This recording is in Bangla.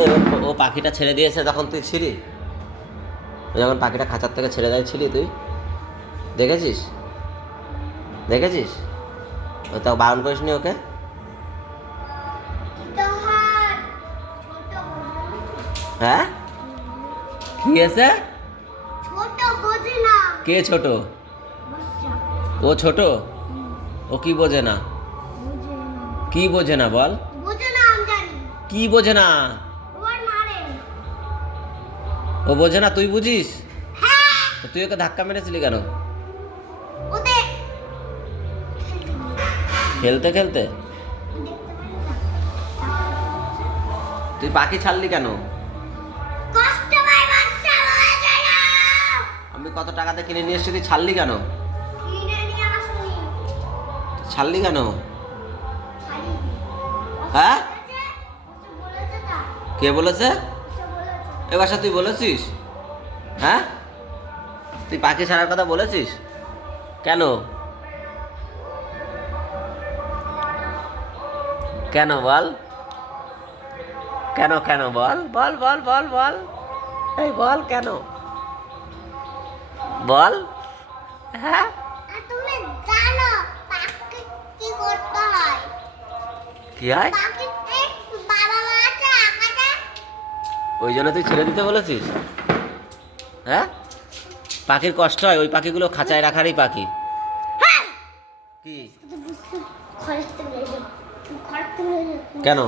এই ও পাখিটা ছেড়ে দিয়েছে তখন তুই ছিলি? যখন পাখিটা খাঁচার থেকে ছেড়ে দেয় ছিলি তুই? দেখেছিস? দেখেছিস? ও তাও বারণ করিস নি ওকে? হ্যাঁ, কি হয়েছে? কে ছোট? ও ছোট? ও কি বোঝে না? কি বোঝে না বল? কি বোঝে না? ও বোঝে না, তুই বুঝিস? তো তুই ওকে ধাক্কা মেরেছিলি কেন? খেলতে খেলতে? তুই পাখি ছাড়লি কেন? আমি কত টাকাতে কিনে নিয়ে এসেছি, তুই ছাড়লি কেন? ছাড়লি কেন? হ্যাঁ, কে বলেছে? এ বাসা তুই বলেছিস? হ্যাঁ, তুই পাখি ছাড়ার কথা বলেছিস? কেন? কেন বল? কেন কেন বল বল বল বল বল, এই বল কেন? বল। হ্যাঁ, কি হয়? ওই জন্য তুই ছেড়ে দিতে বলেছিস? হ্যাঁ, পাখির কষ্ট হয়, ওই পাখিগুলো খাঁচায় রাখারই পাখি। কি? কেন?